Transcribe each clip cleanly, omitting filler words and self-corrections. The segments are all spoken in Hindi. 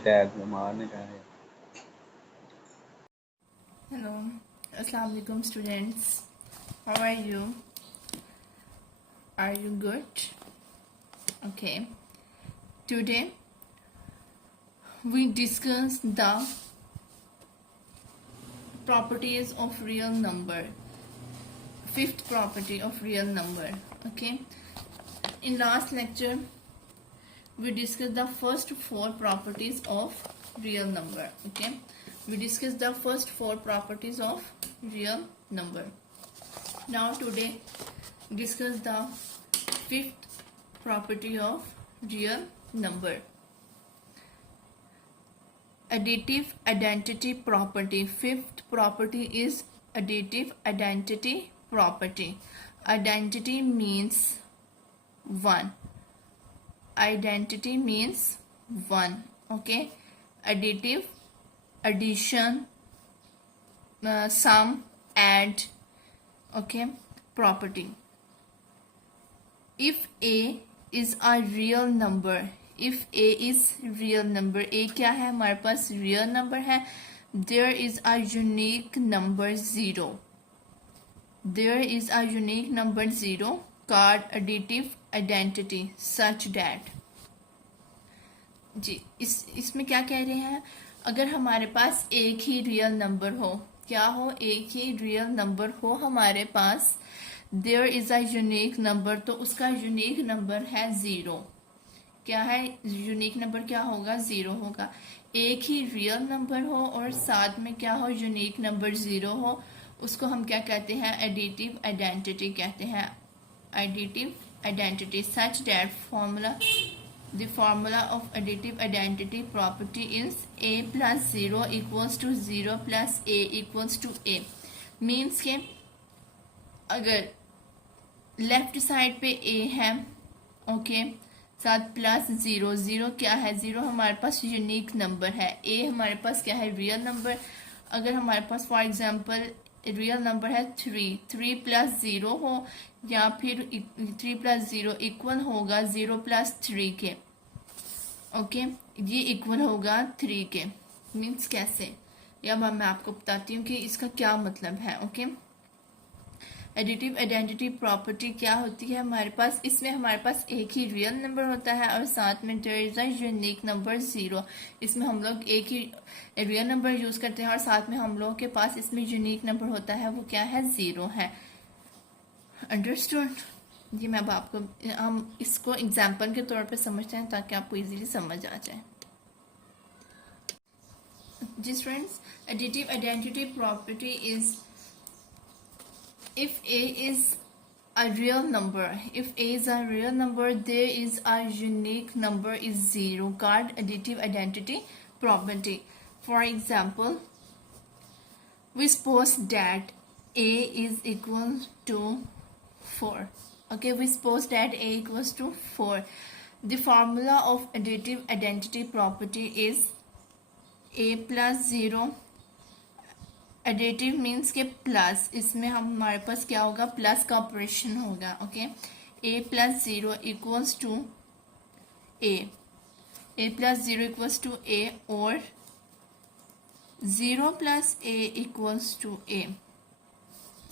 टैग मारने का है। Hello, Assalamu alaikum students. How are you? Are you good? Okay. Today we discuss the properties of real number. Fifth property of real number. Okay. In last lecture we discussed the first four properties of real number. Okay. We discussed the first four properties of real number. Now today discuss the fifth property of real number. Additive identity property. Fifth property is additive identity property. Identity means one. Identity means one. Okay. Additive, addition, sum, add. Okay. Property. If A is a real number, if A is real number, A क्या है हमारे पास real number है, there is a unique number 0. There is a unique number 0 called additive identity such that. जी इसमें क्या कह रहे हैं, अगर हमारे पास एक ही रियल नंबर हो, क्या हो, एक ही रियल नंबर हो हमारे पास, there is a unique number, तो उसका यूनिक नंबर है 0. क्या है यूनिक नंबर, क्या होगा 0 होगा. एक ही रियल नंबर हो और साथ में क्या हो, यूनिक नंबर 0 हो, उसको हम क्या कहते हैं, एडिटिव आइडेंटिटी कहते हैं. Additive identity such that formula, the formula of additive identity property is a plus 0 equals to 0 plus a equals to a. means के अगर लेफ्ट साइड पे a है, ओके, साथ प्लस 0, 0 क्या है, 0 हमारे पास यूनिक नंबर है, a हमारे पास क्या है, रियल नंबर. अगर हमारे पास फॉर एग्जांपल रियल नंबर है 3, 3 प्लस 0 हो, या फिर 3 प्लस 0 इक्वल होगा 0 प्लस 3 के. ओके, ये इक्वल होगा 3 के. मीन्स कैसे, या मैं आपको बताती हूँ कि इसका क्या मतलब है. ओके, एडिटिव आइडेंटिटी प्रॉपर्टी क्या होती है हमारे पास, इसमें हमारे पास एक ही रियल नंबर होता है और साथ में there is a unique number 0. इसमें हम लोग एक ही रियल नंबर यूज करते हैं और साथ में हम लोगों के पास इसमें यूनिक नंबर होता है, वो क्या है, 0 है. अंडरस्टूड. जी मैं अब आपको, हम इसको एग्जाम्पल के तौर पे समझते हैं ताकि आपको इजीली समझ आ जाए. जी friends, additive identity property is if A is a real number, if A is a real number, there is a unique number is 0 called additive identity property. For example, we suppose that A is equal to 4. Okay, we suppose that A equals to 4. The formula of additive identity property is A plus 0. Additive means के प्लस, इसमें हमारे पास क्या होगा, प्लस का ऑपरेशन होगा. Okay, A plus 0 equals to A, A plus 0 equals to A, और 0 plus A equals to A,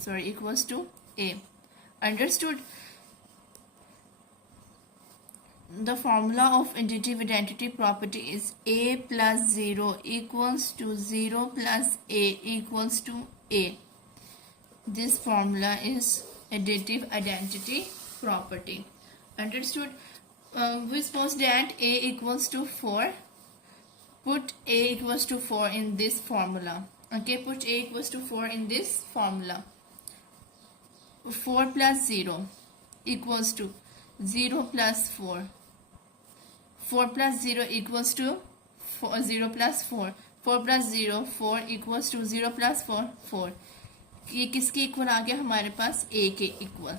sorry equals to A. Understood. The formula of additive identity property is a plus 0 equals to 0 plus a equals to a. This formula is additive identity property. Understood? We suppose that a equals to 4. Put a equals to 4 in this formula. Okay, put a equals to 4 in this formula. 4 plus 0 equals to 0 plus 4. 4 plus 0 equals to 0 plus 4. 4 plus 0, 4 equals to 0 plus 4, 4. ये किसके इक्वल आ गया हमारे पास, a के इक्वल.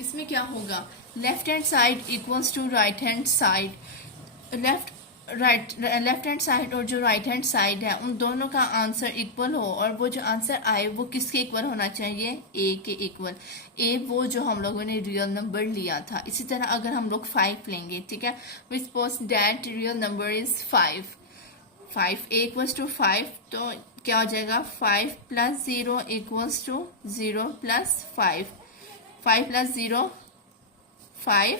इसमें क्या होगा, left hand side equals to right hand side. Left right left hand side और जो राइट हैंड साइड है उन दोनों का आंसर इक्वल हो, और वो जो आंसर आए वो किसके इक्वल होना चाहिए, ए के इक्वल। ए वो जो हम लोगों ने रियल नंबर लिया था। इसी तरह अगर हम लोग 5 लेंगे, ठीक है, we suppose that real number is 5, A equals to 5, तो क्या हो जाएगा 5 plus 0 equals to 0 plus 5, 5 plus 0 5,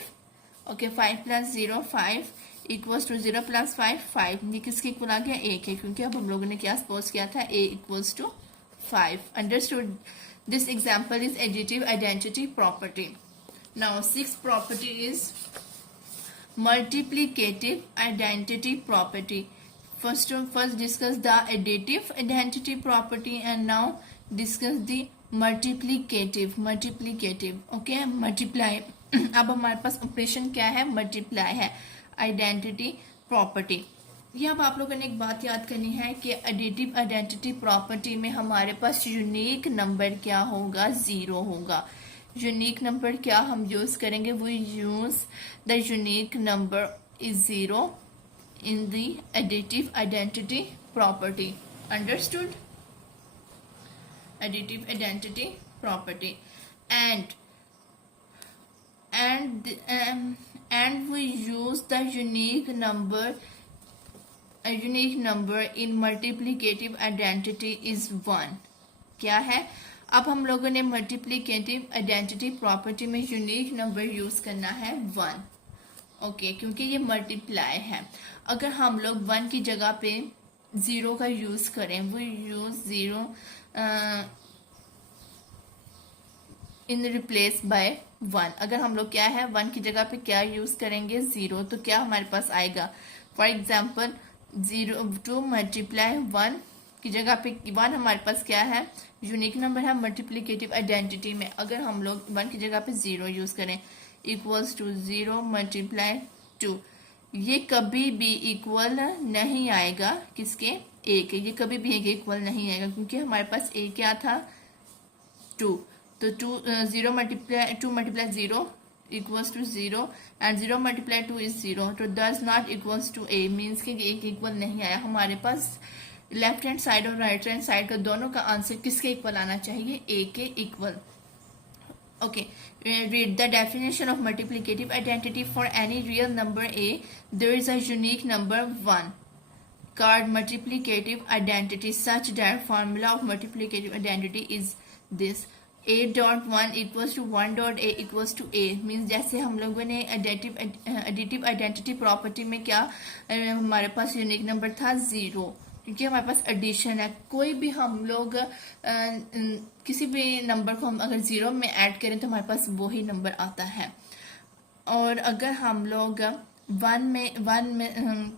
okay 5 plus 0 5 equals to 0 plus 5 5, ये किसके इक्वल आ गया, ए के, क्योंकि अब हम लोगों ने क्या सपोज किया था, A equals to 5। Understood. This example is additive identity property. Now six property is multiplicative identity property. First discuss the additive identity property and now discuss the multiplicative okay multiply अब हमारे पास ऑपरेशन क्या है, मल्टीप्लाई है, आइडेंटिटी प्रॉपर्टी। ये अब आप लोगों ने एक बात याद करनी है कि एडिटिव आइडेंटिटी प्रॉपर्टी में हमारे पास यूनिक नंबर क्या होगा, 0 होगा। यूनिक नंबर क्या हम यूज करेंगे, वो use the unique number is 0 in the additive identity property. Understood? Additive identity property. And we use the unique number in multiplicative identity is 1. क्या है, अब हम लोगों ने मल्टीप्लिकेटिव आइडेंटिटी प्रॉपर्टी में यूनिक नंबर यूज करना है 1, ओके क्योंकि ये मल्टीप्लाई है। अगर हम लोग 1 की जगह पे 0 का यूज करें, वो यूज 0 इन रिप्लेस बाय 1। अगर हम लोग क्या है 1 की जगह पे क्या यूज करेंगे, 0, तो क्या हमारे पास आएगा, फॉर एग्जाम्पल 0 टू मल्टीप्लाई 1 की जगह पे 1 हमारे पास क्या है, यूनिक नंबर है मल्टीप्लिकेटिव आइडेंटिटी में। अगर हम लोग 1 की जगह पे 0 यूज करें, इक्वल्स टू 0 मल्टीप्लाई 2, ये कभी भी इक्वल नहीं आएगा किसके, ए के, ये कभी भी ए के इक्वल नहीं आएगा क्योंकि हमारे पास ए क्या था 2, तो 0 multiply 2 multiply 0 equals to 0 and 0 multiply 2 is 0, तो does not equals to A, means कि ए के इक्वल नहीं आया। हमारे पास लेफ्ट हैंड साइड और राइट हैंड साइड का दोनों का आंसर किसके इक्वल आना चाहिए, ए के equal. Okay, read the definition of multiplicative identity. For any real number a, there is a unique number 1 called multiplicative identity, such that formula of multiplicative identity is this: a dot 1 equals to 1 dot a equals to a। Means जैसे हम लोगों ने एडिटिव आइडेंटिटी प्रॉपर्टी में क्या हमारे पास यूनिक नंबर था 0, क्योंकि हमारे पास एडिशन है। कोई भी हम लोग किसी भी नंबर को हम अगर 0 में ऐड करें तो हमारे पास वही नंबर आता है। और अगर हम लोग 1 में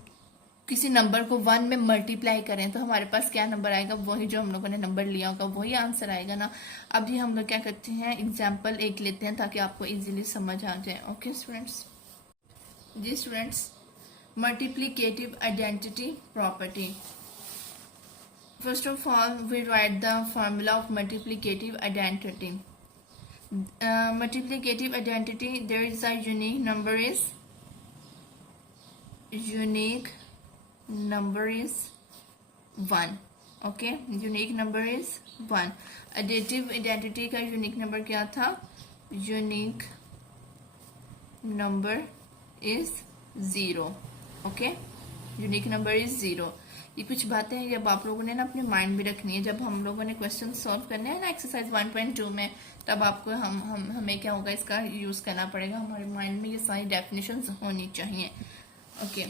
किसी नंबर को 1 में मल्टीप्लाई करें तो हमारे पास क्या नंबर आएगा, वही जो हम लोगों ने नंबर लिया होगा वही आंसर आएगा ना। अभी हम लोग क्या करते हैं, एग्जाम्पल एक लेते हैं ताकि आपको इजीली समझ आ जाए। ओके स्टूडेंट्स, जी students, multiplicative identity property. First of all, we write the formula of multiplicative identity. Multiplicative identity, there is a unique number is 1. Okay, unique number is 1. Additive identity का unique number क्या था, unique number is 0. Okay, unique number is 0. ये कुछ बातें हैं जब आप लोगों ने ना अपने माइंड में रखनी है। जब हम लोगों ने क्वेश्चन सॉल्व करने हैं ना एक्सरसाइज 1.2 में, तब आपको हमें क्या होगा, इसका यूज करना पड़ेगा। हमारे माइंड में ये सारी डेफिनेशंस होनी चाहिए। ओके,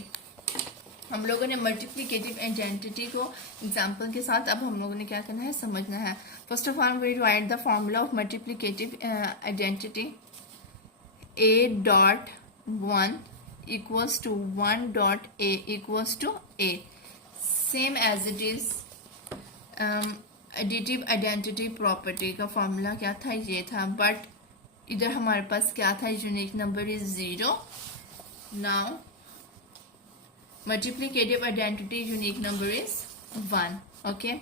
हम लोगों ने मल्टीप्लिकेटिव आइडेंटिटी को एग्जांपल के साथ अब हम लोगों ने क्या करना है, समझना है। First of all we write the formula of multiplicative identity. a dot 1 equals to 1 dot a equals to a, same as it is additive identity property का फॉर्मूला क्या था, ये था, बट इधर हमारे पास क्या था, unique number is 0। Now multiplicative identity unique number is 1। Okay,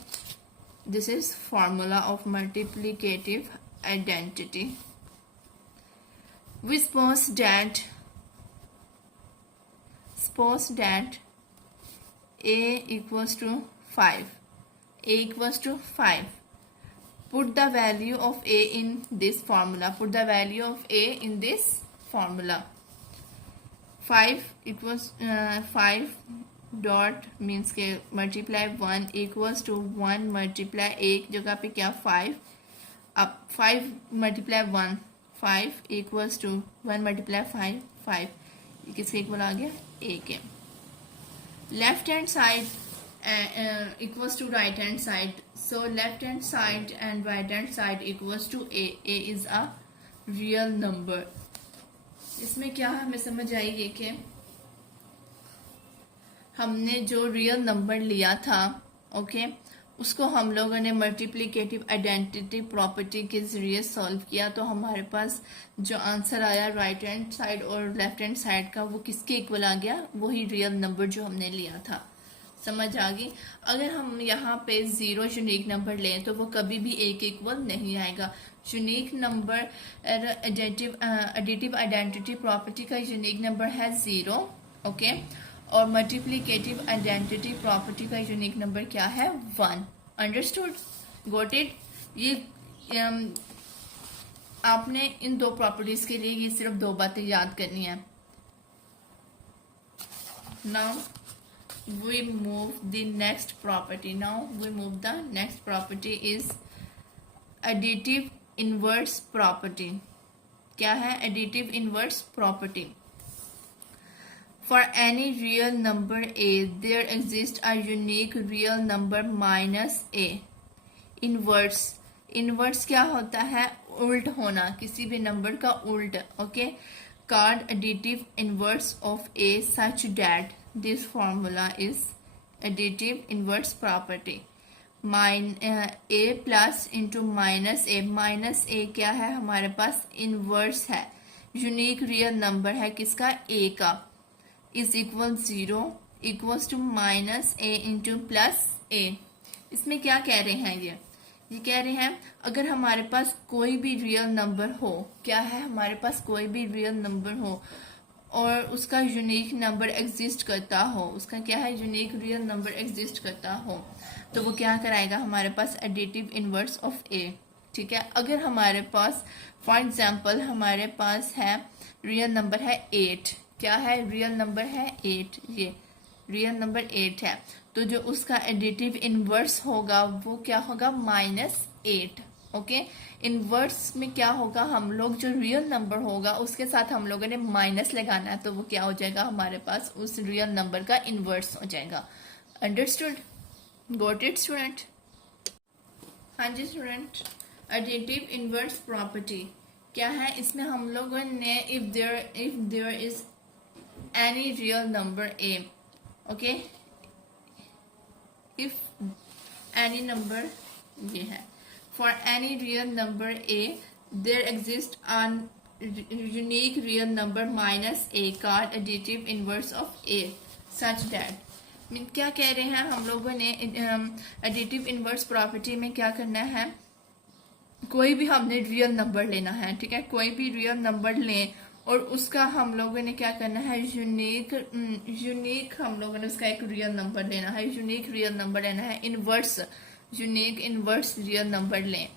this is formula of multiplicative identity. We suppose that a equals to 5. A equals to 5. Put the value of a in this formula. Put the value of a in this formula. 5 equals 5 dot means के मल्टीप्लाई 1 इक्वल्स टू 1 मल्टीप्लाई एक जगह पे क्या 5. अब 5 मल्टीप्लाई 1 5 इक्वल्स टू 1 मल्टीप्लाई 5 5. ये किसके इक्वल आ गया? Okay. Left hand side equals to right hand side. So left hand side and right hand side equals to A. A is a real number. इसमें क्या हमें समझ आएगी कि हमने जो रियल नंबर लिया था ओके उसको हम लोगों ने मल्टीप्लिकेटिव आइडेंटिटी प्रॉपर्टी के जरिए सॉल्व किया, तो हमारे पास जो आंसर आया राइट हैंड साइड और लेफ्ट हैंड साइड का वो किसके इक्वल आ गया? वही रियल नंबर जो हमने लिया था. समझ आ गई? अगर हम यहाँ पे 0 यूनिक नंबर लें तो वो कभी भी ए के इक्वल नहीं आएगा. Unique number additive identity property का यूनिक नंबर है 0 ओके और मल्टीप्लिकेटिव आइडेंटिटी प्रॉपर्टी का यूनिक नंबर क्या है? 1. अंडरस्टूड? Got it? ये आपने इन दो प्रॉपर्टीज के लिए ये सिर्फ दो बातें याद करनी है. Now we move the next property. Now we move the next property is additive inverse property. क्या है additive inverse property? For any real number a, there exists a unique real number minus a. Inverse. Inverse क्या होता है? उल्ट होना, किसी भी नंबर का उल्ट. Okay. Called additive inverse of a such that this formula is additive inverse property. A plus into minus a. Minus a क्या है? हमारे पास inverse है, यूनिक रियल नंबर है किसका? a का. Is equal 0 equals to minus A into plus A. इसमें क्या कह रहे हैं? ये कह रहे हैं अगर हमारे पास कोई भी रियल नंबर हो, क्या है? हमारे पास कोई भी रियल नंबर हो और उसका यूनिक नंबर एग्जिस्ट करता हो, उसका क्या है? यूनिक रियल नंबर एग्जिस्ट करता हो, तो वो क्या कराएगा? हमारे पास एडिटिव इनवर्स ऑफ ए. ठीक है. अगर हमारे पास फॉर एग्जाम्पल हमारे पास है रियल नंबर है 8. क्या है? रियल नंबर है 8. ये रियल नंबर 8 है, तो जो उसका एडिटिव इनवर्स होगा वो क्या होगा? -8. ओके. इनवर्स में क्या होगा? हम लोग जो रियल नंबर होगा उसके साथ हम लोगों ने माइनस लगाना है, तो वो क्या हो जाएगा? हमारे पास उस रियल नंबर का इनवर्स हो जाएगा. अंडरस्टूड? Got it student? हाँ जी स्टूडेंट. एडिटिव इनवर्स प्रॉपर्टी क्या है? इसमें हम लोगों ने if there is any real number a, okay, if any number ये है, for any real number a there exists an unique real number minus a called additive inverse of a such that. क्या कह रहे हैं हम लोगों ने? एडिटिव इनवर्स प्रॉपर्टी में क्या करना है? कोई भी हमने रियल नंबर लेना है. ठीक है. कोई भी रियल नंबर लें और उसका हम लोगों ने क्या करना है? यूनिक हम लोगों ने उसका एक रियल नंबर लेना है, यूनिक रियल नंबर लेना है. Inverse unique inverse real number लें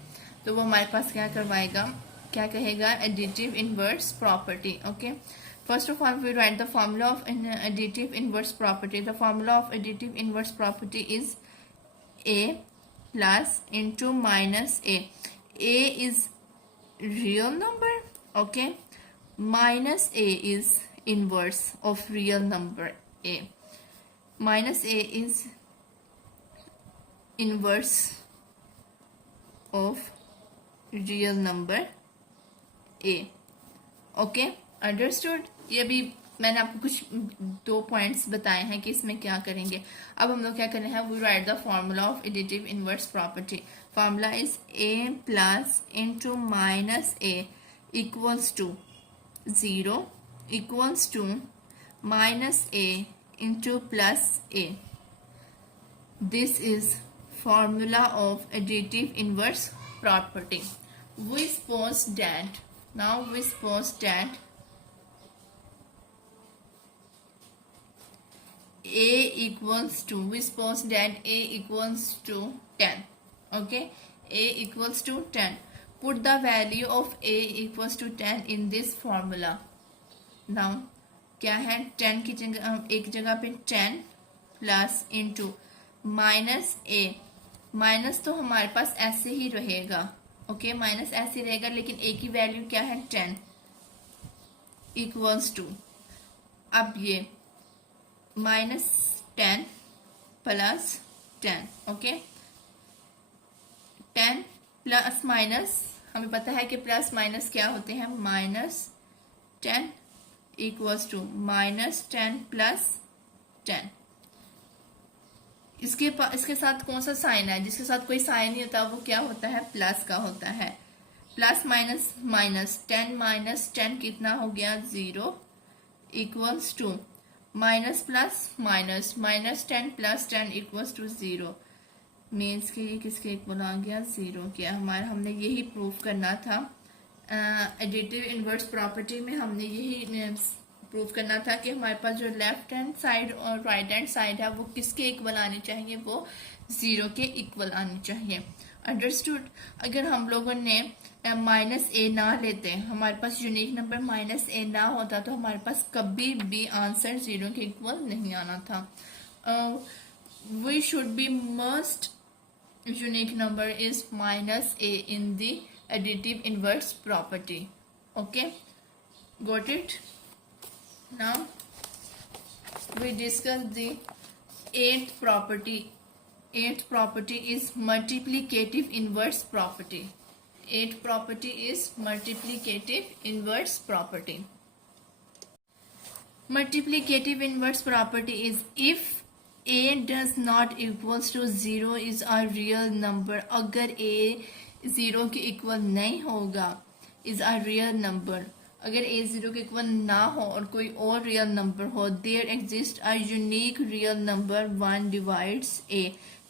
तो वो हमारे पास क्या करवाएगा? क्या कहेगा? Additive inverse property. Okay. First of all we write the formula of additive inverse property. The formula of additive inverse property is a plus into minus a. a is real number. Okay. minus a is inverse of real number a. Minus a is inverse of real number a. Okay, understood? ये भी मैंने आपको कुछ 2 पॉइंट्स बताए हैं कि इसमें क्या करेंगे. अब हम लोग क्या करना है? We write the formula of additive inverse property. Formula is a plus into minus a equals to 0 equals to minus a into plus a. This is formula of additive inverse property. We suppose that now we suppose that a equals to, we suppose that a equals to 10. Okay, a equals to 10. Put the value of a equals to 10 in this formula. Now क्या है, 10 की जगह एक जगह पे 10 प्लस इंटू माइनस ए, माइनस तो हमारे पास ऐसे ही रहेगा, ओके माइनस ऐसे ही रहेगा, लेकिन ए की वैल्यू क्या है 10 इक्वल्स टू, अब ये minus 10 plus 10, okay 10 plus minus, हमें पता है कि प्लस माइनस क्या होते हैं, minus 10 equals to minus 10 plus 10। इसके साथ कौन सा साइन है, जिसके साथ कोई साइन नहीं होता वो क्या होता है, प्लस का होता है। प्लस माइनस माइनस 10 माइनस 10 कितना हो गया, 0 equals to minus plus minus, minus 10 plus 10 equals to 0, means कि ये किसके इक्वल आ गया, 0 के। हमारा हमने यही प्रूफ करना था, एडिटिव इनवर्स प्रॉपर्टी में हमने यही प्रूफ करना था कि हमारे पास जो लेफ्ट हैंड साइड और राइट हैंड साइड है वो किसके इक्वल आनी चाहिए, वो 0 के इक्वल आनी चाहिए। अंडरस्टूड। अगर हम लोगों ने माइनस ए ना लेते, हमारे पास यूनिक नंबर माइनस ए ना होता तो हमारे पास कभी भी आंसर 0 के इक्वल नहीं आना था। We should be must unique number is minus a in the additive inverse property. Okay, got it? Now we discuss the eighth property. Eighth property is multiplicative inverse property. Eighth property is multiplicative inverse property. Multiplicative inverse property is if a does not equals to 0 is a real number, अगर a 0 के इक्वल नहीं होगा is a real number, अगर a 0 के इक्वल ना हो और कोई और रियल नंबर हो, there exists a unique real number 1 divides a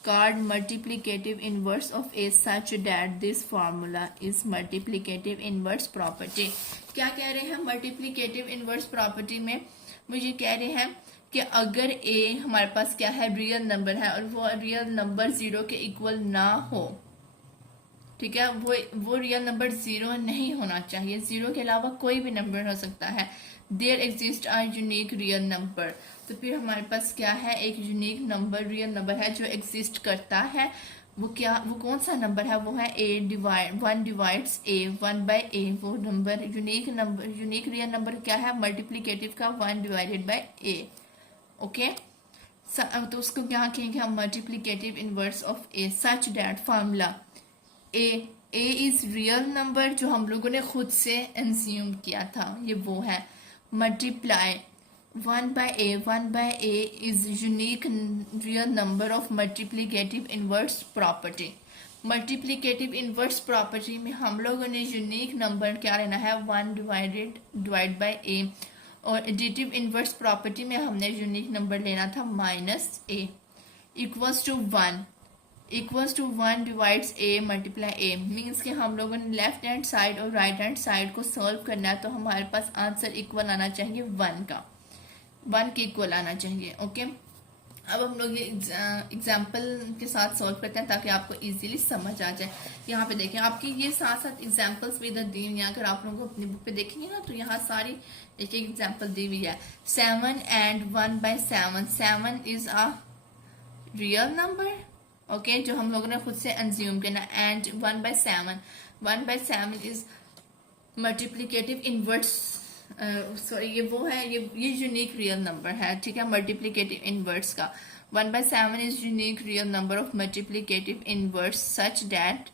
called multiplicative inverse of a such that this formula is multiplicative inverse property. क्या कह रहे हैं multiplicative inverse property में, मुझे कह रहे हैं कि अगर a हमारे पास क्या है, रियल नंबर है और वो रियल नंबर 0 के इक्वल ना हो, ठीक है, वो रियल नंबर 0 नहीं होना चाहिए, 0 के अलावा कोई भी नंबर हो सकता है, there exist a unique real number, तो फिर हमारे पास क्या है, एक यूनिक नंबर रियल नंबर है जो एग्जिस्ट करता है। वो कौन सा नंबर है, वो है a divide 1 divides a 1 by a, वो नंबर यूनिक रियल नंबर क्या है, मल्टीप्लीकेटिव का 1 डिवाइडेड बाय a। ओके, तो उसको क्या कहेंगे हम, multiplicative inverse of A such that formula A is real number, जो हम लोगों ने खुद से एंज्यूम किया था, ये वो है, multiply 1 by A is unique real number of multiplicative inverse property. Multiplicative inverse property में हम लोगों ने यूनिक नंबर क्या लेना है, 1 डिवाइड बाय ए, और एडिटिव इनवर्स प्रॉपर्टी में हमने यूनिक नंबर लेना था minus A equals to 1 divides A multiply A, means कि हम लोगों ने लेफ्ट हैंड साइड और राइट हैंड साइड को सॉल्व करना है, तो हमारे पास आंसर इक्वल आना चाहिए 1 के इक्वल आना चाहिए। ओके, अब हम लोग ये एग्जाम्पल के साथ सॉल्व करते हैं ताकि आपको इजीली समझ आ जाए। यहाँ पे देखें, आपकी ये साथ साथ एग्जाम्पल्स भी इधर दी हुई हैं, अगर आप लोग अपनी बुक पे देखेंगे ना तो यहाँ सारी देखिए एग्जाम्पल दी हुई है। 7 and 1 by 7, 7 is a real number, okay, जो हम लोगों ने खुद से एंज्यूम करना, and 1 by 7 is multiplicative inverse, sorry ये वो है, ये यूनिक रियल नंबर है, ठीक है, मल्टीप्लीकेटिव इनवर्स का। 1 by 7 is unique real number of multiplicative inverse such that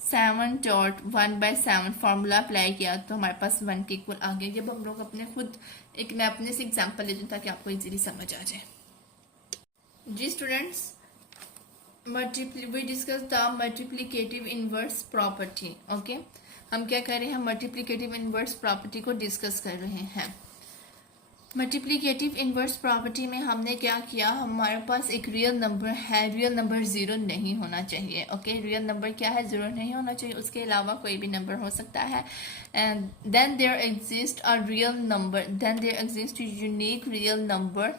7.1 by 7 formula apply किया तो हमारे पास 1 के इक्वल आ गया। जब हम लोग अपने खुद मैं अपने से एग्जाम्पल लेती हूँ ताकि आपको इजीली समझ आ जाए। जी students, we discuss the multiplicative inverse property. Okay, हम क्या कर रहे हैं, मल्टीप्लीकेटिव इनवर्स प्रॉपर्टी को डिस्कस कर रहे हैं। मल्टीप्लीकेटिव इनवर्स प्रॉपर्टी में हमने क्या किया, हमारे पास एक रियल नंबर है, रियल नंबर 0 नहीं होना चाहिए। ओके, रियल नंबर क्या है, 0 नहीं होना चाहिए, उसके अलावा कोई भी नंबर हो सकता है। And then there exist a real number, then there exist unique real number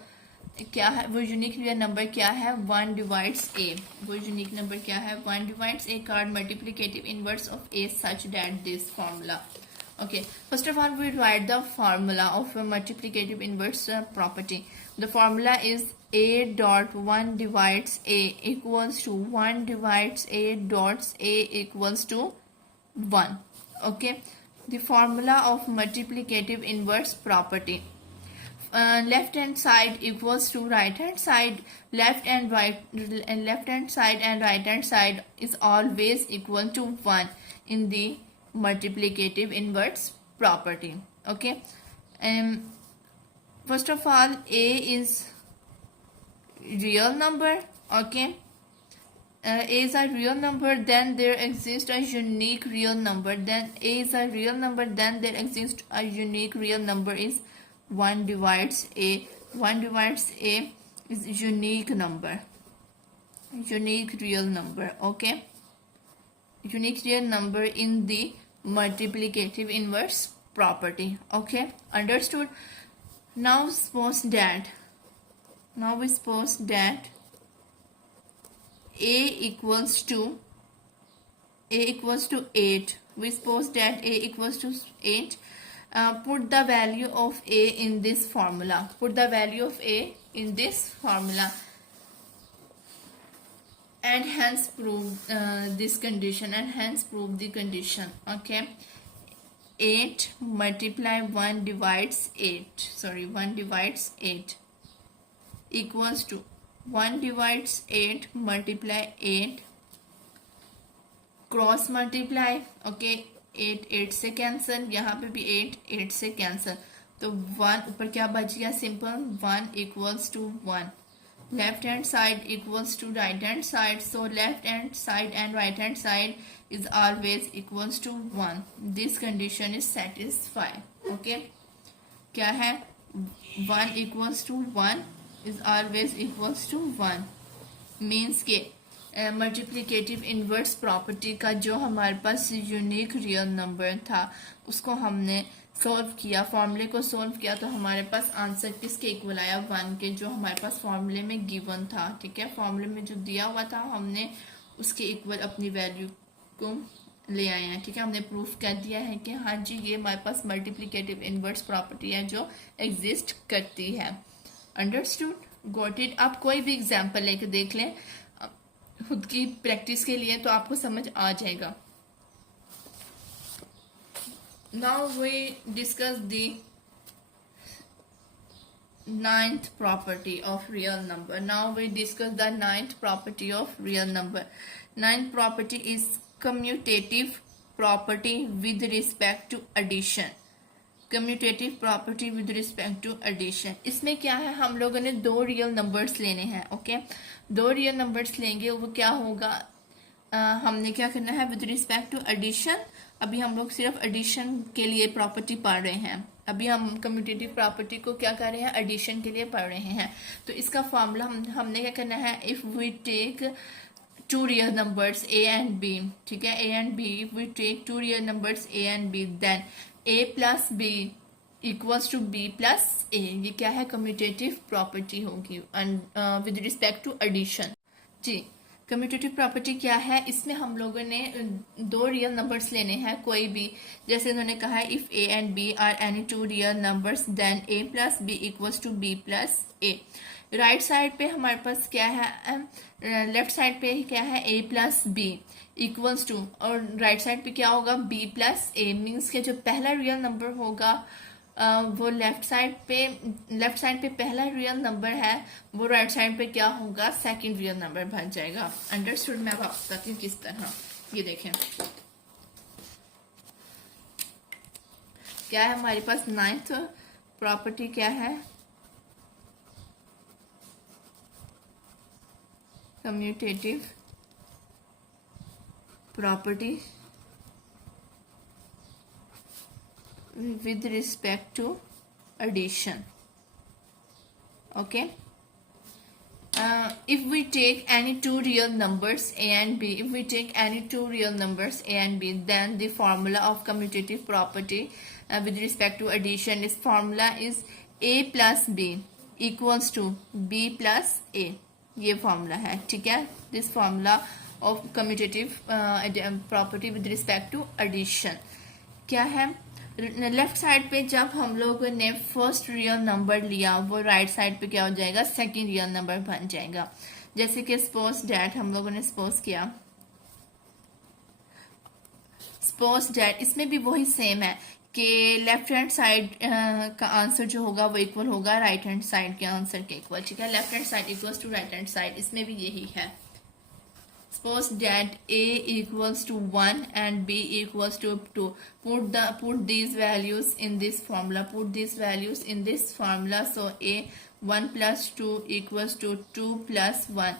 क्या है वो यूनिक रियल नंबर क्या है, 1 डिवाइड्स ए। वो यूनिक नंबर क्या है, 1 divides A card multiplicative inverse of A such that this formula. Okay, first of all, we write the formula of a multiplicative inverse property. The formula is a dot 1 divides a equals to 1 divides a dots a equals to 1. Okay, the formula of multiplicative inverse property. Left hand side equals to right hand side. Left and left hand side and right hand side is always equal to 1 in the multiplicative inverse property. Okay, first of all, a is real number. Okay, a is a real number, then there exists a unique real number. Then a is a real number, then there exists a unique real number is 1 divides a. 1 divides a is unique number, unique real number. Okay, unique real number in the multiplicative inverse property. Okay, understood? Now suppose that a equals to 8. We suppose that a equals to 8. Put the value of a in this formula. Put the value of a in this formula and hence prove this condition, and hence prove the condition. Okay, 8 multiply 1 divides 8, 1 divides 8 equals to 1 divides 8 multiply 8 cross multiply. Okay, 8 8 से कैंसिल, यहाँ पे भी 8 8 से कैंसिल, तो 1 ऊपर क्या बच गया, simple 1 equals to 1। left hand side equals to right hand side, so left hand side and right hand side is always equals to 1. This condition is satisfied. Okay, क्या है, 1 equals to 1 is always equals to 1 means के मल्टीप्लिकेटिव इन्वर्स प्रॉपर्टी का जो हमारे पास यूनिक रियल नंबर था उसको हमने सॉल्व किया, फॉर्मूले को सॉल्व किया, तो हमारे पास आंसर किसके इक्वल आया, 1 के, जो हमारे पास फॉर्मूले में गिवन था। ठीक है, फॉर्मूले में जो दिया हुआ था हमने उसके इक्वल अपनी वैल्यू को ले आए हैं। ठीक है, हमने प्रूफ कर दिया है कि हाँ जी ये हमारे पास मल्टीप्लिकेटिव इन्वर्स प्रॉपर्टी है जो एग्जिस्ट करती है। Understood, got it. आप कोई भी एग्जाम्पल लेके देख लें खुद की प्रैक्टिस के लिए तो आपको समझ आ जाएगा। Now we discuss the 9th property of real number. Now we discuss the 9th property of real number. 9th property is commutative property with respect to addition. Commutative property with respect to addition. इसमें क्या है, हम लोगों ने 2 रियल नंबर्स लेने हैं। ओके, 2 रियल नंबर्स लेंगे, वो क्या होगा, हमने क्या करना है विद रिस्पेक्ट टू एडिशन। अभी हम लोग सिर्फ एडिशन के लिए प्रॉपर्टी पढ़ रहे हैं, अभी हम कम्यूटेटिव प्रॉपर्टी को क्या कर रहे हैं, एडिशन के लिए पढ़ रहे हैं। तो इसका फॉर्मूला हमने क्या करना है, if we take 2 real numbers a and b, ठीक है, a and b, if we take 2 real numbers a and b, then a plus b equals to b plus a। ये क्या है, कम्यूटेटिव प्रॉपर्टी होगी विद रिस्पेक्ट टू एडिशन। जी, कम्यूटेटिव प्रॉपर्टी क्या है, इसमें हम लोगों ने 2 रियल नंबर्स लेने हैं कोई भी, जैसे इन्होंने कहा है if a and b are any 2 real numbers then a plus b equals to b plus a। Right side पे हमारे पास क्या है, लेफ्ट साइड पे क्या है, a plus b equals to, और राइट साइड पे क्या होगा, b plus a। मीन्स के जो पहला रियल नंबर होगा वो लेफ्ट साइड पे पहला रियल नंबर है, वो राइट साइड पे क्या होगा, सेकंड रियल नंबर बन जाएगा। अंडरस्टूड। मैं आपको बताती हूँ किस तरह। ये देखें क्या है हमारे पास, 9th प्रॉपर्टी क्या है, commutative property with respect to addition. Okay, if we take any 2 real numbers a and b, if we take any 2 real numbers a and b, then the formula of commutative property with respect to addition is formula is a plus b equals to B plus A, ये फॉर्मूला है, ठीक है। This formula of commutative property with respect to addition क्या है? लेफ्ट साइड पे जब हम लोगों ने फर्स्ट रियल नंबर लिया, वो राइट साइड पे क्या हो जाएगा? सेकंड रियल नंबर बन जाएगा। जैसे कि सपोज डैट हम लोगों ने सपोज किया, सपोज डैट इसमें भी वही सेम है कि लेफ्ट हैंड साइड का आंसर जो होगा वो इक्वल होगा राइट हैंड साइड के आंसर के इक्वल, ठीक है। Left hand side equals to right hand side, इसमें भी यही है। Suppose that a equals to 1 and b equals to 2. Put these values in this formula. Put these values in this formula. So a 1 plus 2 equals to 2 plus 1.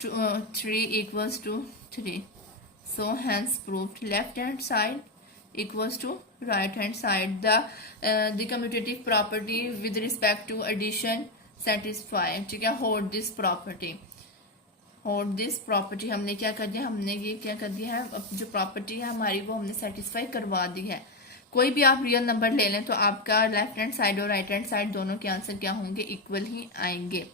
3 equals to 3. So hence proved. Left hand side equals to right hand side. The commutative property with respect to addition satisfy. ठीक है, hold this property. और दिस प्रॉपर्टी हमने क्या कर दिया? हमने ये क्या कर दिया है? अब जो प्रॉपर्टी है हमारी वो हमने सेटिस्फाई करवा दी है। कोई भी आप रियल नंबर ले लें तो आपका लेफ्ट हैंड साइड और राइट हैंड साइड दोनों के आंसर क्या होंगे? इक्वल ही आएंगे।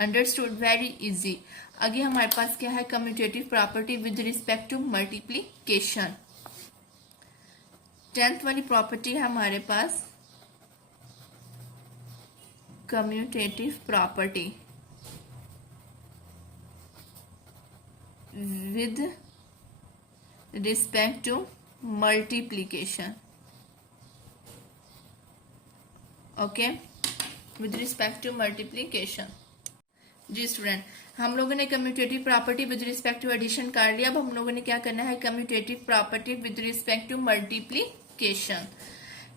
अंडरस्टूड? Very easy. आगे हमारे पास क्या है? Commutative property with respect to multiplication. 10th वाली प्रॉपर्टी है हमारे पास commutative property with respect to multiplication. Okay, with respect to multiplication. जी स्टूडेंट, हम लोगों ने commutative property with respect to addition कर लिया। अब हम लोगों ने क्या करना है? Commutative property with respect to multiplication.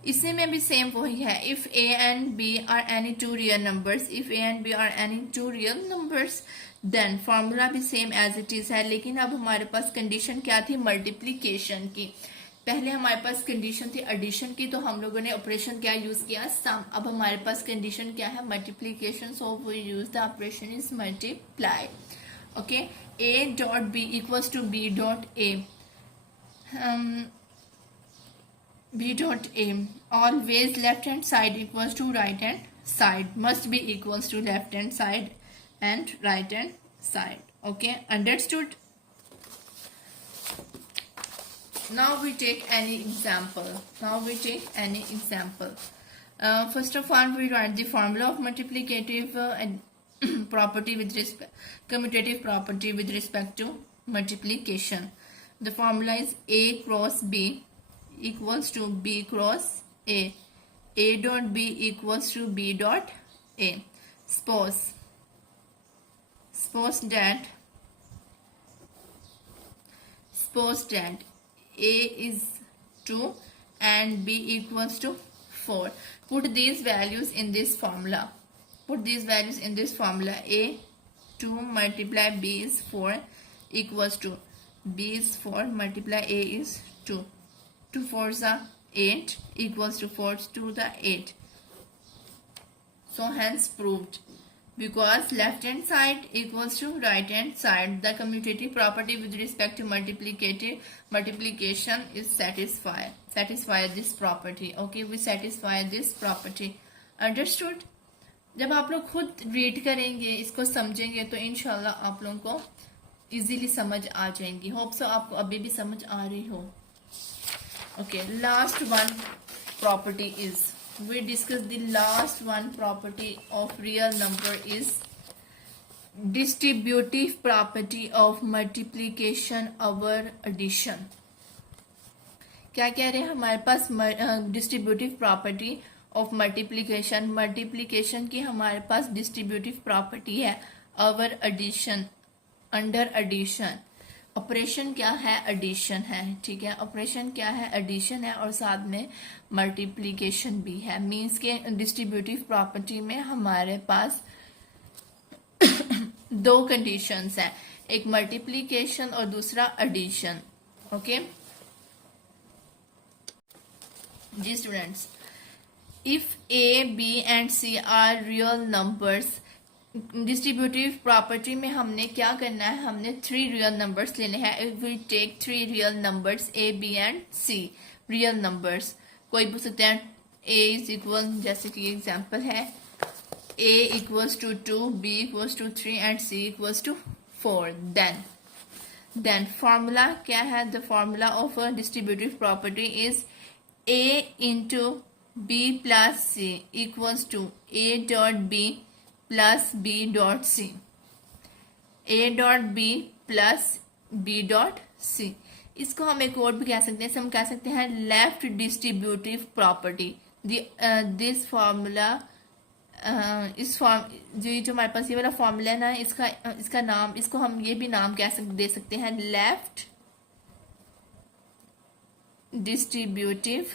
इसी में भी सेम वही है। If a and b are any two real numbers, if a and b are any two real numbers, then formula भी सेम एज इट इज है। लेकिन अब हमारे पास कंडीशन क्या थी? मल्टीप्लीकेशन की। पहले हमारे पास कंडीशन थी एडिशन की, तो हम लोगों ने ऑपरेशन क्या यूज किया? सम। अब हमारे पास कंडीशन क्या है? Multiplication, so we use the operation is multiply. Okay, a dot b equals to b dot a, b dot a। Always left hand side equals to right hand side, must be equals to left hand side and right hand side. Okay, understood? Now we take any example. First of all, we write the formula of multiplicative property with respect commutative property with respect to multiplication. The formula is a cross b equals to b cross a. A dot b equals to b dot a. Suppose that a is 2 and b equals to 4. Put these values in this formula. A 2 multiply b is 4 equals to b is 4 multiply a is 2. 2 4s are 8 equals to 4 to the 8. So hence proved. Because left hand side equals to right hand side, the commutative property with respect to multiplication is satisfy this property. Okay, we satisfy this property. Understood? जब आप लोग खुद रीड करेंगे, इसको समझेंगे, तो इंशाल्लाह आप लोगों को इजीली समझ आ जाएंगी। होप सो आपको अभी भी समझ आ रही हो। Okay, last one property is, we discuss the last one property of real number is distributive property of multiplication over addition. क्या कह रहे हैं? हमारे पास डिस्ट्रीब्यूटिव प्रॉपर्टी ऑफ मल्टीप्लीकेशन की हमारे पास डिस्ट्रीब्यूटिव प्रॉपर्टी है over addition, under addition. Operation क्या है? एडिशन है, ठीक है। ऑपरेशन क्या है? एडिशन है, और साथ में मल्टीप्लीकेशन भी है। मींस के डिस्ट्रीब्यूटिव प्रॉपर्टी में हमारे पास दो कंडीशंस हैं, एक मल्टीप्लीकेशन और दूसरा एडिशन। ओके जी students, if A B and C are real numbers, distributive property में हमने क्या करना है? हमने 3 रियल नंबर्स लेने हैं। If we take 3 real numbers A B and C, real numbers, कोई पूछ सकते हैं ए इज इक्वल, जैसे कि एग्जांपल है A equals to 2, B equals to 3 and C equals to 4. Then formula क्या है? The formula of a distributive property is A into B plus C equals to A dot B plus B dot C. A dot B plus B dot C. इसको हम एक और भी कह सकते हैं, हम कह सकते हैं left distributive property. This formula इस फॉर्म जो हमारे पास ये वाला फॉर्मूला है ना, इसका नाम, इसको हम ये भी नाम दे सकते हैं left distributive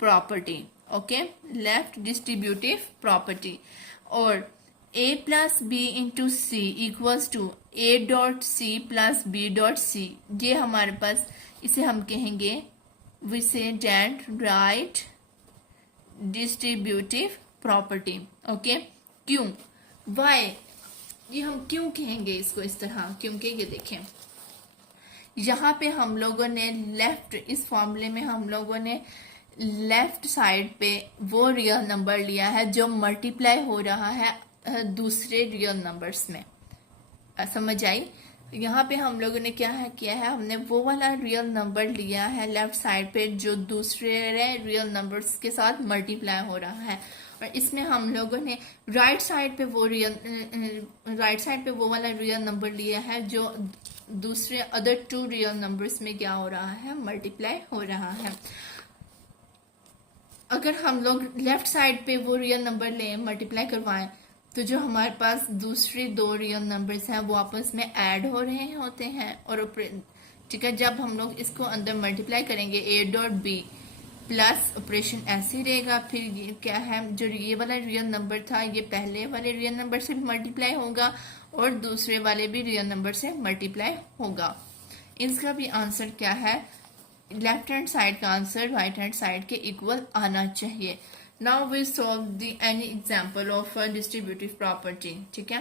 property. Okay, left distributive property. और A plus B into C equals to A dot C plus B dot C. ये हमारे पास, इसे हम कहेंगे we say that right distributive property. Okay, क्यों, why, ये हम क्यों कहेंगे इसको इस तरह? क्योंकि ये देखें, यहाँ पे हम लोगों ने लेफ्ट, इस फॉर्मूले में हम लोगों ने लेफ्ट साइड पे वो रियल नंबर लिया है जो मल्टीप्लाई हो रहा है दूसरे रियल नंबर्स में. समझ आई? यहाँ पे हम लोगों ने क्या किया है, हमने वो वाला रियल नंबर लिया है लेफ्ट साइड पे जो दूसरे रियल नंबर्स के साथ मल्टीप्लाई हो रहा है. और इसमें हम लोगों ने राइट साइड पे वो वाला रियल नंबर लिया है जो दूसरे अदर टू रियल नंबर्स में क्या हो रहा है, मल्टीप्लाई हो रहा है. अगर हम लोग लेफ्ट साइड पे वो रियल नंबर लें, मल्टीप्लाई करवाएं, तो जो हमारे पास दूसरी दो रियल नंबर्स हैं वो आपस में ऐड हो रहे होते हैं. और ठीक है, जब हम लोग इसको अंदर मल्टीप्लाई करेंगे A dot B plus operation ऐसे रहेगा. फिर ये क्या है, जो ये वाला रियल नंबर था ये पहले वाले रियल नंबर से भी मल्टीप्लाई होगा और दूसरे वाले भी रियल नंबर से मल्टीप्लाई होगा. इसका भी आंसर क्या है, लेफ्ट हैंड साइड का आंसर राइट हैंड साइड के इक्वल आना चाहिए. Now we solve any example of a distributive property. ठीक है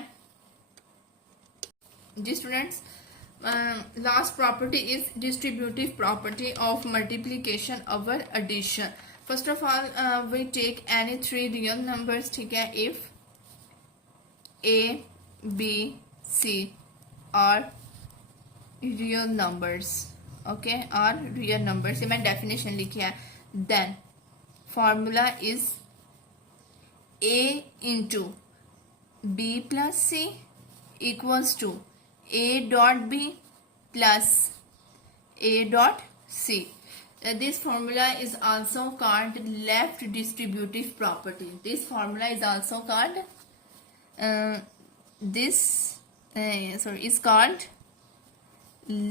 जी students. Last property is distributive property of multiplication over addition. First of all, we take any three real numbers. ठीक है, if A, B, C are real numbers. Okay, are real numbers. ये मैं definition लिखी है. Then formula is A into B plus C equals to A dot B plus A dot C. This formula is also called left distributive property. This formula is also called is called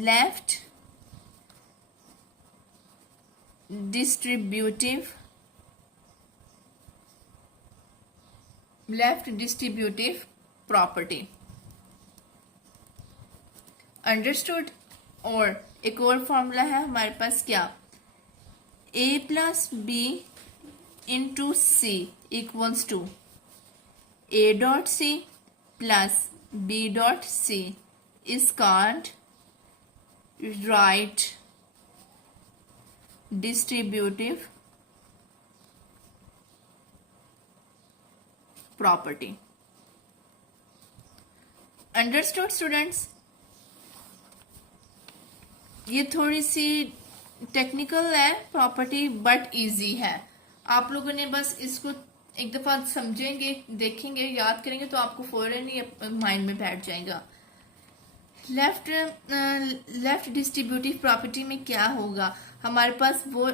left distributive property. Understood. और एक और फॉर्मूला है हमारे पास क्या, A plus B into C equals to A dot C plus B dot C is called right distributive property. Understood students. ये थोड़ी सी टेक्निकल है प्रॉपर्टी बट इजी है. आप लोगों ने बस इसको एक दफा समझेंगे, देखेंगे, याद करेंगे तो आपको फौरन ही माइंड में बैठ जाएगा. लेफ्ट डिस्ट्रीब्यूटिव प्रॉपर्टी में क्या होगा, हमारे पास वो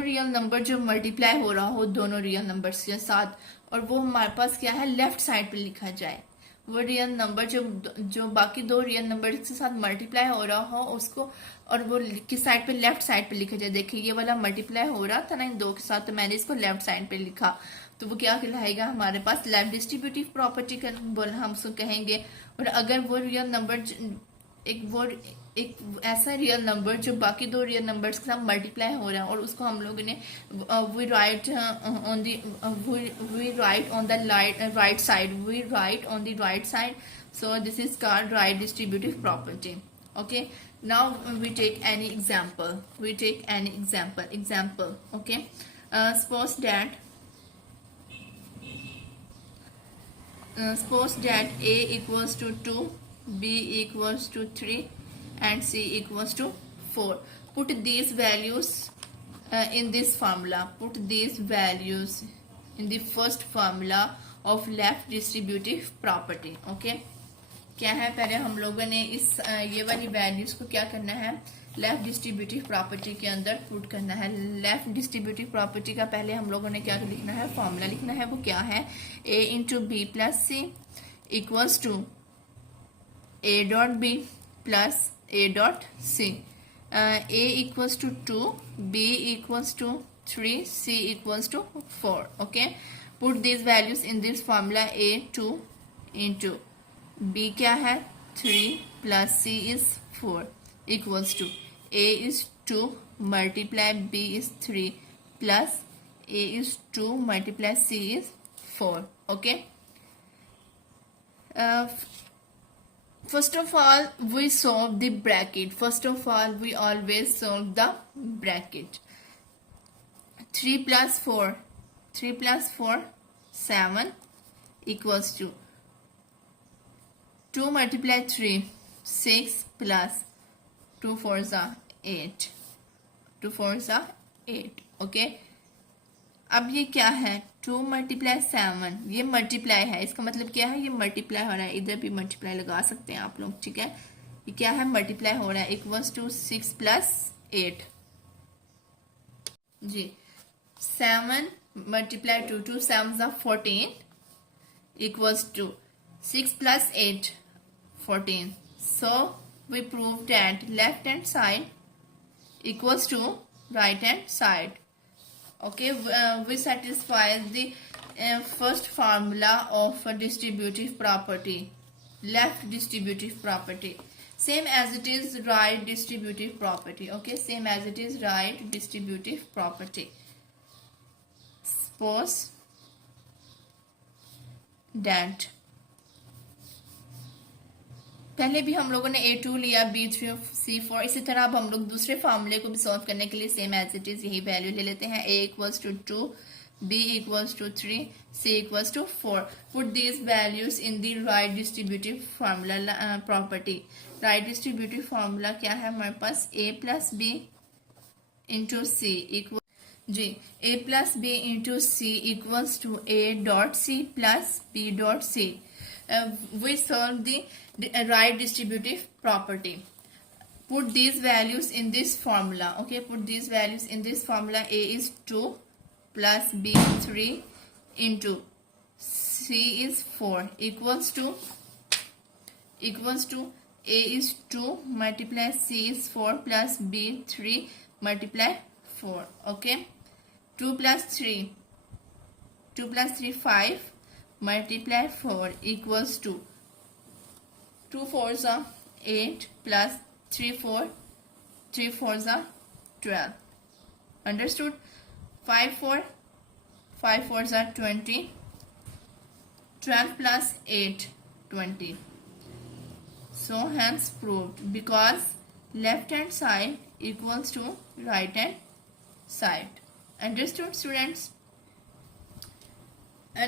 रियल नंबर जो मल्टीप्लाई हो रहा हो दोनों रियल नंबर्स के साथ, और वो हमारे पास क्या है लेफ्ट साइड पे लिखा जाए. वो रियल नंबर जो बाकी दो रियल नंबर के साथ मल्टीप्लाई हो रहा हो उसको, और वो किस साइड पे, लेफ्ट साइड पे लिखा जाए. देखिए ये वाला मल्टीप्लाई हो रहा था ना इन दो के साथ, तो मैंने इसको लेफ्ट साइड पे लिखा, तो वो क्या कहलाएगा हमारे पास लेफ्ट डिस्ट्रीब्यूटिव प्रॉपर्टी का हम उसको कहेंगे. और अगर वो रियल नंबर एक ऐसा रियल नंबर जो बाकी दो रियल नंबर्स के साथ मल्टीप्लाई हो रहा है और उसको हम लोगों ने we write on the right side, so this is called right distributive property. Okay, now we take any example. Okay, suppose that suppose that a equals to 2, b equals to 3 and c equals to 4. Put these values in this formula. Put these values in the first formula of left distributive property. Okay, क्या है, पहले हम लोगों ने इस ये वाली वैल्यूज को क्या करना है, लेफ्ट डिस्ट्रीब्यूटिव प्रॉपर्टी के अंदर पुट करना है. लेफ्ट डिस्ट्रीब्यूटिव प्रॉपर्टी का पहले हम लोगों ने क्या लिखना है, फॉर्मूला लिखना है. वो क्या है, a into B plus C equals to a dot B plus a dot C. a equals to 2, b equals to 3, c equals to 4. Okay, put this values in this formula. a 2 into b क्या है 3 plus c is 4 equals to a is 2 multiply b is 3 plus a is 2 multiply c is 4. Okay, first of all we solve the bracket. First of all we always solve the bracket. 3 plus 4 7 equals to 2 multiply 3 6 plus 2 4s are 8. 2 4s are 8. Okay, अब ये क्या है, 2 multiply 7, ये मल्टीप्लाई है. इसका मतलब क्या है, ये मल्टीप्लाई हो रहा है. इधर भी मल्टीप्लाई लगा सकते हैं आप लोग. ठीक है, ये क्या है, मल्टीप्लाई हो रहा है. इक्वल्स टू 6 प्लस 8 जी. 7 multiply 2 7s are 14 equals to 6 plus 8 14. So we prove that left hand side equals to right hand side. Okay, we satisfy the first formula of a distributive property, left distributive property, same as it is right distributive property. Okay, same as it is right distributive property. Suppose that पहले भी हम लोगों ने a2 लिया, b3 c4. इसी तरह अब हम लोग दूसरे फार्मूले को भी सॉल्व करने के लिए सेम एज इट इज यही वैल्यू ले लेते हैं. a equals to 2, b equals to 3, c equals to 4. Put these values in the right distributive formula property. Right distributive formula क्या है हमारे पास, a plus b into C equal जी, a plus b into C equals to a dot c plus b dot c. We solve the right distributive property. Put these values in this formula. Okay, put these values in this formula. A is 2 plus b 3 into c is 4 equals to a is 2 multiply c is 4 plus b 3 multiply 4. Okay, 2 plus 3 5 multiply 4 equals to 2 4s are 8 plus 3 4s are 12. Understood? 5 4s are 20. 12 plus 8 20. So hence proved, because left hand side equals to right hand side. Understood students?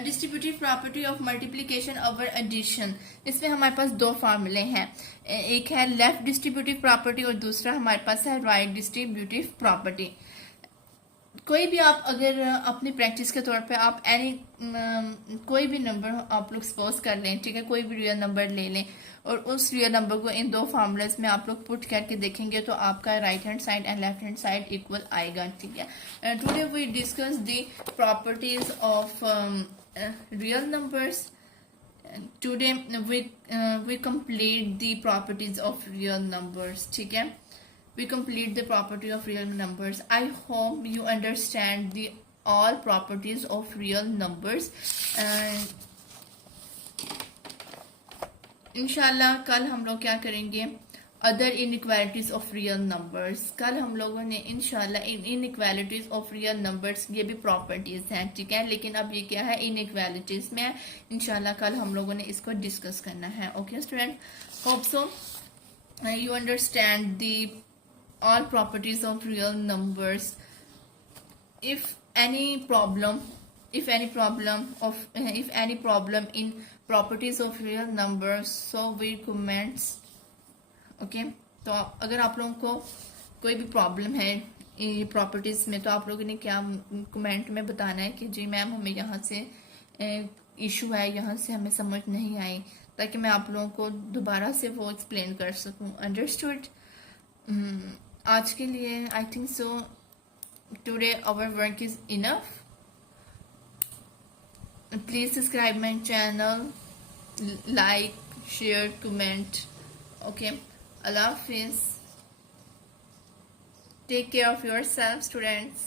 Distributive property of multiplication over addition. इसमें हमारे पास दो फार्मूले हैं, एक है लेफ्ट डिस्ट्रीब्यूटिव प्रॉपर्टी और दूसरा हमारे पास है राइट डिस्ट्रीब्यूटिव प्रॉपर्टी. कोई भी आप अगर अपनी प्रैक्टिस के तौर पे आप कोई भी नंबर आप लोग सपोज कर लें, ठीक है, कोई भी रियल नंबर ले लें और उस रियल नंबर को इन दो फार्मूलेस में आप लोग पुट करके देखेंगे तो आपका right hand side and left hand side equal आएगा. ठीक है, today we discuss the properties of real numbers. Today we complete the properties of real numbers. ठीक है, we complete the property of real numbers. I hope you understand the all properties of real numbers. इंशाल्लाह कल हम लोग क्या करेंगे, other inequalities of real numbers. कल हम लोगों ने इंशाल्लाह इनइक्वालिटीज ऑफ रियल नंबर्स, ये भी प्रॉपर्टीज हैं, ठीक है, लेकिन अब ये क्या है, इनइक्वालिटीज में इंशाल्लाह कल हम लोगों ने इसको डिस्कस करना है. Okay student, hope so you understand the all properties of real numbers. If any problem in properties of real number, so we comments. Okay, तो अगर आप लोगों को कोई भी प्रॉब्लम है ये प्रॉपर्टीज में, तो आप लोगों ने क्या कमेंट में बताना है कि जी मैम हमें यहाँ से इशू है, यहाँ से हमें समझ नहीं आई, ताकि मैं आप लोगों को दोबारा से वो एक्सप्लेन कर सकूं। अंडरस्टूड? आज के लिए I think so today our work is enough. Please subscribe my channel, like, share, comment. Okay, Allah Hafiz. Take care of yourself, students.